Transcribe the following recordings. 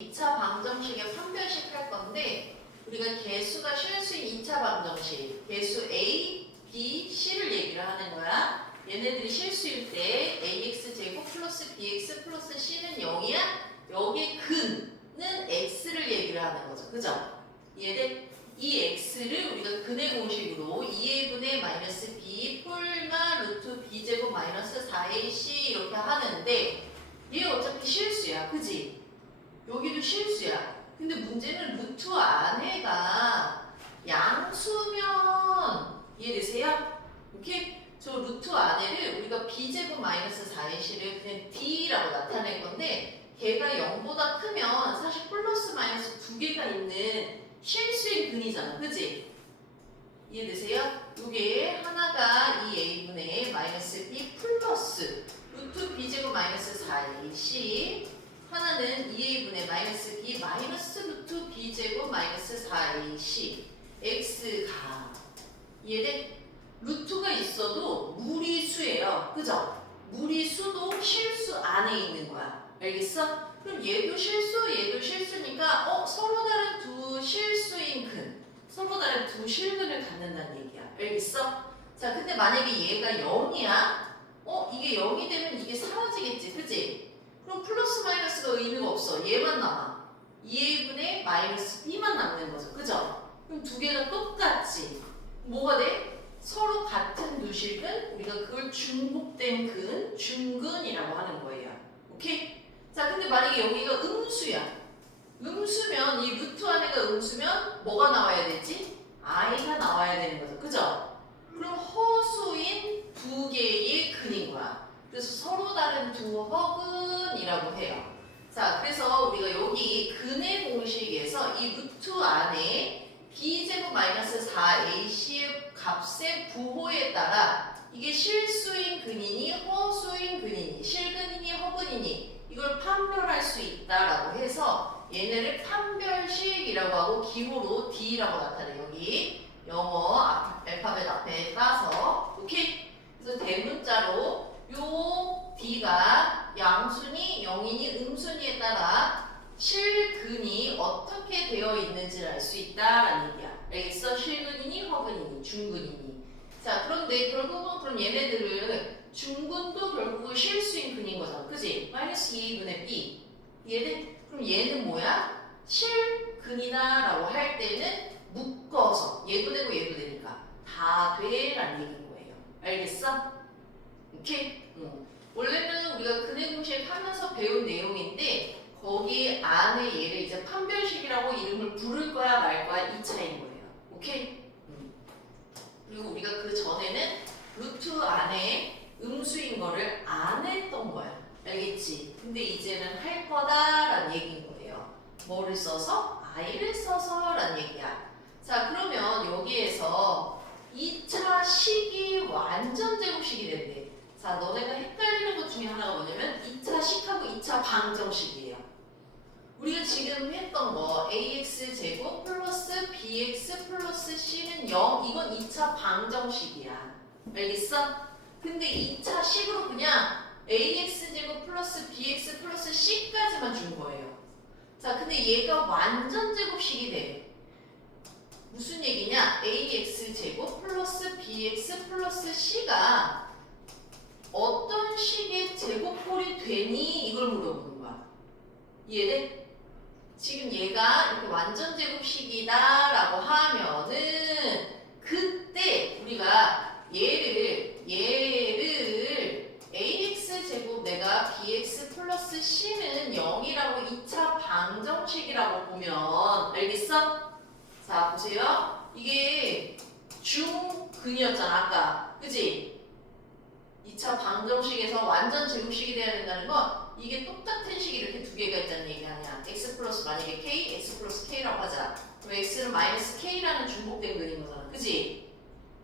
2차 방정식의 판별식 할 건데 우리가 개수가 실수인 2차 방정식 개수 A, B, C를 얘기를 하는 거야. 얘네들이 실수일 때 AX제곱 플러스 BX 플러스 C는 0이야. 여기에 근은 X를 얘기를 하는 거죠. 그죠? 이해돼? 이 X를 우리가 근의 공식으로 2a분의 마이너스 B 폴마 루트 B제곱 마이너스 4AC 이렇게 하는데 얘 어차피 실수야. 그지? 여기도 실수야. 근데 문제는 루트 안에가 양수면 이해되세요? 오케이? 저 루트 안에를 우리가 b제곱 마이너스 4ac를 그냥 d라고 나타낼 건데 걔가 0보다 크면 사실 플러스 마이너스 두 개가 있는 실수인 근이잖아. 그치? 이해되세요? 요게 하나가 2a분의 마이너스 b 플러스 루트 b제곱 마이너스 4ac 하나는 2a분의 마이너스 b 마이너스 루트 b제곱 마이너스 4ac x가 이해돼? 루트가 있어도 무리수예요. 그죠? 무리수도 실수 안에 있는 거야. 알겠어? 그럼 얘도 실수, 얘도 실수니까 서로 다른 두 실수인 근 서로 다른 두 실근을 갖는다는 얘기야. 알겠어? 자, 근데 만약에 얘가 0이야? 이게 0이 되면 이게 사라지겠지. 그치? 그럼 플러스 마이너스가 의미가 없어. 얘만 남아. 2a분의 마이너스 b만 남는 거죠. 그죠? 그럼 두 개가 똑같지. 뭐가 돼? 서로 같은 두 실근, 우리가 그걸 중복된 근, 중근이라고 하는 거예요. 오케이? 자, 근데 만약에 여기가 음수야. 음수면 이 루트 안에가 음수면 뭐가 나와야 되지? i가 나와야 되는 거죠. 그죠? 그럼 허수인 두 개의 근인 거야. 그래서 서로 다른 두 허근이라고 해요. 자, 그래서 우리가 여기 근의 공식에서 이 루트 안에 b제곱 마이너스 4ac의 값의 부호에 따라 이게 실수인 근이니 허수인 근이니 실근이니 허근이니 이걸 판별할 수 있다라고 해서 얘네를 판별식이라고 하고 기호로 D라고 나타내. 여기 영어 알파벳 앞에 따서 오케이? 그래서 대문자로 요 D가 양수니 0이니 음수니에 따라 실근이 어떻게 되어 있는지를 알 수 있다라는 얘기야. 알겠어? 실근이니 허근이니 중근이니. 자, 그런데 결국은 그럼 얘네들은 중근도 결국은 실수인 근인 거잖아. 그지? 마이너스 2분의 b. 얘는 그럼 얘는 뭐야? 실근이다 라고 할 때는 묶어서 얘도 되고 얘도 되니까 다 돼라는 얘기인 거예요. 알겠어? 오케이? 원래는 우리가 근의 공식 하면서 배운 내용인데 거기 안에 얘를 이제 판별식이라고 이름을 부를 거야 말 거야 이 차이인 거예요. 오케이? 그리고 우리가 그 전에는 루트 안에 음수인 거를 안 했던 거야. 알겠지? 근데 이제는 할 거다라는 얘기인 거예요. 뭐를 써서? i를 써서라는 얘기야. 자, 그러면 여기에서 2차 식이 완전 제곱식이 된대. 자, 너네가 헷갈리는 것 중에 하나가 뭐냐면 2차 식하고 2차 방정식이에요. 우리가 지금 했던 거 ax 제곱 플러스 bx 플러스 c는 0 이건 2차 방정식이야. 알겠어? 근데 2차 식으로 그냥 ax 제곱 플러스 bx 플러스 c까지만 준 거예요. 자, 근데 얘가 완전 제곱식이 돼. 무슨 얘기냐? ax 제곱 플러스 bx 플러스 c가 어떤 식의 제곱꼴이 되니? 이걸 물어보는 거야. 이해돼? 지금 얘가 이렇게 완전 제곱식이다 라고 하면은 그때 우리가 얘를 ax 제곱 내가 bx 플러스 c는 0이라고 2차 방정식이라고 보면 알겠어? 자, 보세요. 이게 중근이었잖아 아까. 그치? 2차 방정식에서 완전 제곱식이 돼야 된다는 건 이게 똑같은 식이 이렇게 두 개가 있다는 얘기 아니야. x 플러스 만약에 k, x 플러스 k라고 하자. 그럼 x는 마이너스 k라는 중복된 근인 거잖아. 그지?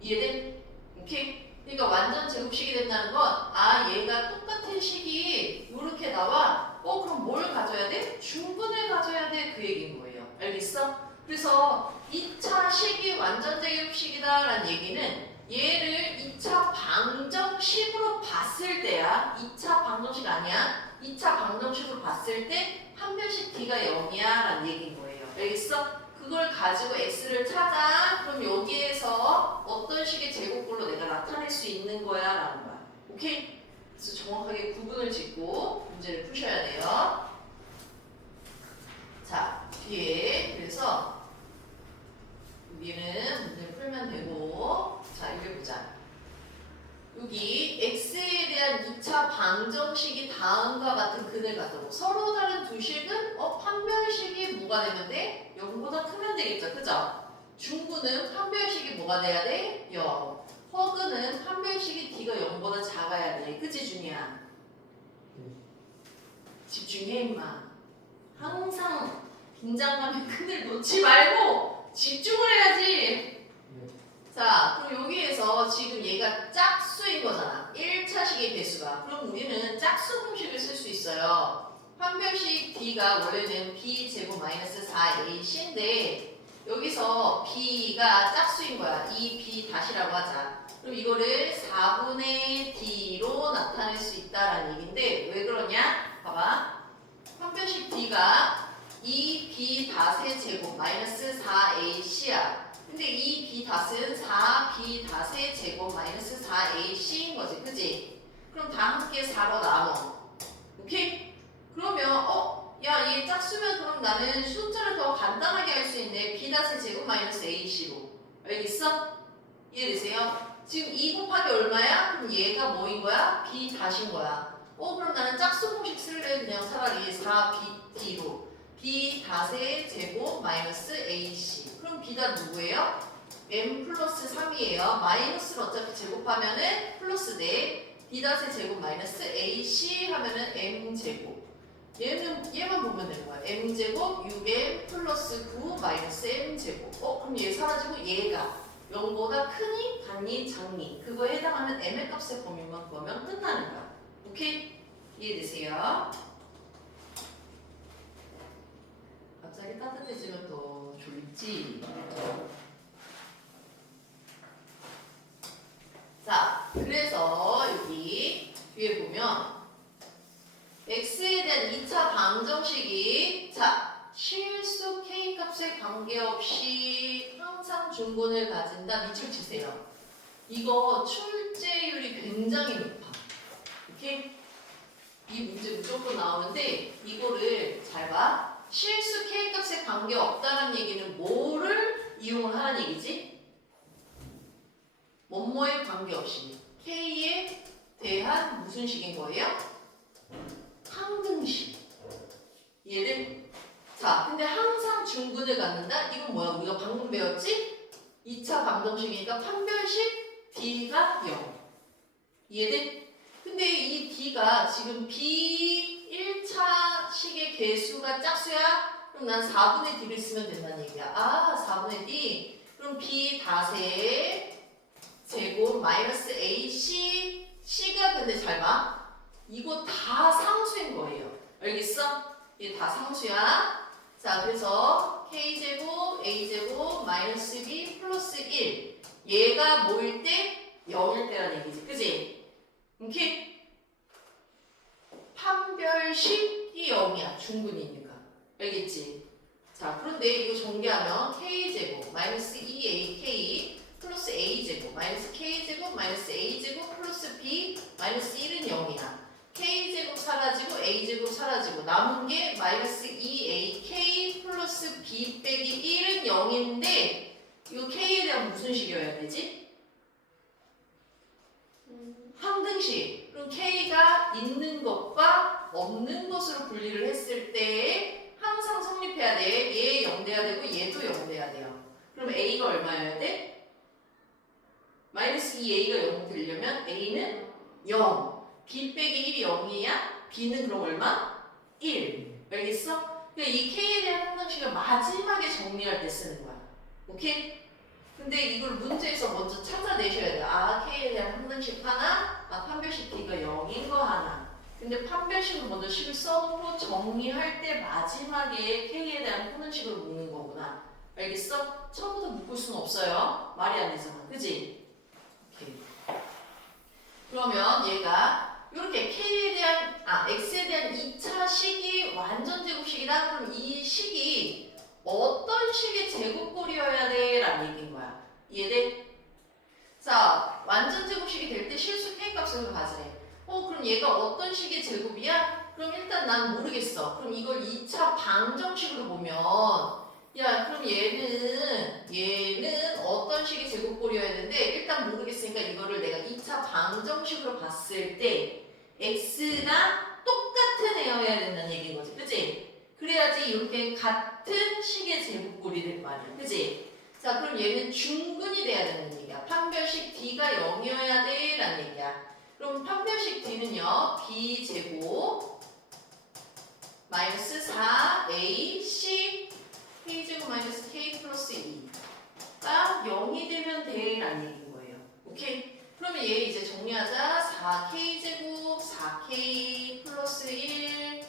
이해돼? 오케이? 그러니까 완전 제곱식이 된다는 건 얘가 똑같은 식이 이렇게 나와. 그럼 뭘 가져야 돼? 중근을 가져야 돼. 그 얘기인 거예요. 알겠어? 그래서 2차 식이 완전 제곱식이다 라는 얘기는 얘를 2차 방정식으로 봤을 때야. 2차 방정식 아니야. 2차 방정식으로 봤을 때 판별식 D가 0이야 라는 얘기인 거예요. 알겠어? 그걸 가지고 X를 찾아. 그럼 여기에서 어떤 식의 제곱꼴로 내가 나타낼 수 있는 거야 라는 거야. 오케이? 그래서 정확하게 구분을 짓고 문제를 푸셔야 돼요. 자, 뒤에 그래서 여기는 문제를 풀면 되고, 자, 읽어보자. 여기 x에 대한 2차 방정식이 다음과 같은 근을 가지고 서로 다른 두 식은 판별식이 뭐가 되면 돼? 0보다 크면 되겠죠. 그죠? 중구는 판별식이 뭐가 돼야 돼? 0. 허그는 판별식이 d가 0보다 작아야 돼. 그치 준이야? 집중해 임마. 항상 긴장감의 끈을 놓지 말고 집중을 해야지. 자, 그럼 여기에서 지금 얘가 짝수인 거잖아. 1차식의 개수가. 그럼 우리는 짝수 공식을 쓸 수 있어요. 판별식 B가 원래는 B제곱 마이너스 4AC인데 여기서 B가 짝수인 거야. 이 B 다시라고 하자. 그럼 이거를 4분의 D로 나타낼 수 있다라는 얘기인데 왜 그러냐? 봐봐. 판별식 B가 2B 닷의 제곱 마이너스 4AC야. 근데 이 B 닷은 4B 닷의 제곱 마이너스 4AC인 거지. 그지? 그럼 다 함께 4로 나눠. 오케이? 그러면 야, 얘 짝수면 그럼 나는 숫자를 더 간단하게 할 수 있네. B 닷의 제곱 마이너스 AC로. 알겠어? 이해되세요? 지금 2 곱하기 얼마야? 그럼 얘가 뭐인 거야? B 닷인 거야. 그럼 나는 짝수 공식 쓸래. 그냥 차라리 4BD로. B 닷의 제곱 마이너스 AC. 그럼 B 닷 누구예요? M 플러스 3이에요. 마이너스를 어차피 제곱하면은 플러스 4. B 닷의 제곱 마이너스 AC 하면은 M 제곱. 얘만 보면 되는 거야. M 제곱 6M 플러스 9 마이너스 M 제곱. 그럼 얘 사라지고 얘가 0보다 크니, 같니, 작니. 그거에 해당하는 M의 값의 범위만 구하면 끝나는 거야. 오케이? 이해되세요? 갑자기 따뜻해지면 더 졸립지? 자, 그래서 여기 뒤에 보면 x에 대한 2차 방정식이 실수 k값에 관계없이 항상 중근을 가진다. 밑줄 치세요. 이거 출제율이 굉장히 높아. 오케이? 이 문제 무조건 나오는데 이거를 잘 봐. 실수 k값에 관계없다는 얘기는 뭐를 이용을 하는 얘기지? 뭐뭐에 관계없이 k에 대한 무슨 식인 거예요? 항등식. 얘를 자, 근데 항상 중근을 갖는다? 이건 뭐야? 우리가 방금 배웠지? 2차 방정식이니까 판별식 D가 0. 이해돼? 근데 이 D가 지금 B 1차 식의 개수가 짝수야? 그럼 난 4분의 D를 쓰면 된다는 얘기야. 4분의 D. 그럼 B 닷의 제곱 마이너스 AC C가 근데 잘 봐. 이거 다 상수인 거예요. 알겠어? 이게 다 상수야. 자, 그래서 K제곱, A제곱, 마이너스 B 플러스 1. 얘가 뭐일 때? 0일 때라는 얘기지. 그지? 오케이? 판별식이 0이야. 중근이니까. 알겠지? 자, 그런데 이거 전개하면 K제곱, 마이너스 2AK 플러스 A제곱, 마이너스 K제곱, 마이너스 A제곱 플러스 B, 마이너스 1은 0이야. K제곱 사라지고 A제곱 사라지고 남은 게 마이너스 2AK 플러스 B 빼기 1은 0인데 이거 K에 대한 무슨 식이어야 되지? 항등식. 그럼 K가 있는 것과 없는 것으로 분리를 했을 때 항상 성립해야 돼. 얘 0 돼야 되고 얘도 0 돼야 돼요. 그럼 A가 얼마여야 돼? 마이너스 2A가 0 되려면 A는 0. B 빼기 1이 0이야? B는 그럼 얼마? 1. 알겠어? 그러니까 이 K에 대한 항등식을 마지막에 정리할 때 쓰는 거야. 오케이? 근데 이걸 문제에서 먼저 찾아내셔야 돼요. K에 대한 항등식 하나, 판별식 D가 0인 거 하나. 근데 판별식을 먼저 식을 써놓고 정리할 때 마지막에 K에 대한 항등식을 묶는 거구나. 알겠어? 처음부터 묶을 수는 없어요. 말이 안 되잖아. 그지? 오케이. 그러면 얘가 이렇게 K에 대한 제곱꼴이어야 돼 라는 얘기인 거야. 이해돼? 자, 완전 제곱식이 될 때 실수 k 값을 가지래. 그럼 얘가 어떤 식의 제곱이야? 그럼 일단 난 모르겠어. 그럼 이걸 2차 방정식으로 보면 야, 그럼 얘는 어떤 식의 제곱꼴이어야 되는데 일단 모르겠으니까 이거를 내가 2차 방정식으로 봤을 때 x가 똑같은 애여야 된다는 얘기인 거지. 그치? 그래야지 이렇게 같은 식의 제곱꼴이 될 거 아니야. 그치? 자, 그럼 얘는 중근이 돼야 되는 얘기야. 판별식 d가 0이어야 돼 라는 얘기야. 그럼 판별식 d는요. b제곱 마이너스 4ac k제곱 마이너스 k 플러스 2가 0이 되면 돼 라는 얘기인 거예요. 오케이? 그러면 얘 이제 정리하자. 4k제곱 4k 플러스 1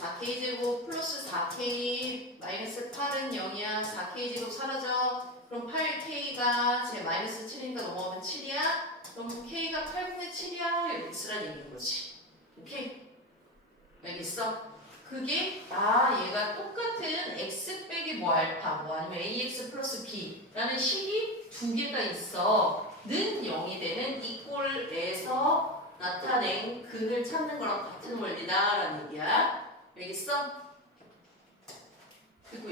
4k제곱 플러스 4k 마이너스 8은 0이야. 4k제곱 사라져. 그럼 8k가 제 마이너스 7이니까 넘어가면 7이야. 그럼 k가 8분의 7이야. 이렇게 쓰라는 얘기인 거지. 오케이? 알겠어? 그게 얘가 똑같은 x 빼기 뭐 알파 뭐 아니면 ax 플러스 b라는 식이 두 개가 있어. 는 0이 되는 이 꼴에서 나타낸 근을 찾는 거랑 같은 원리다라는 얘기야. 알겠어? 듣고 있어?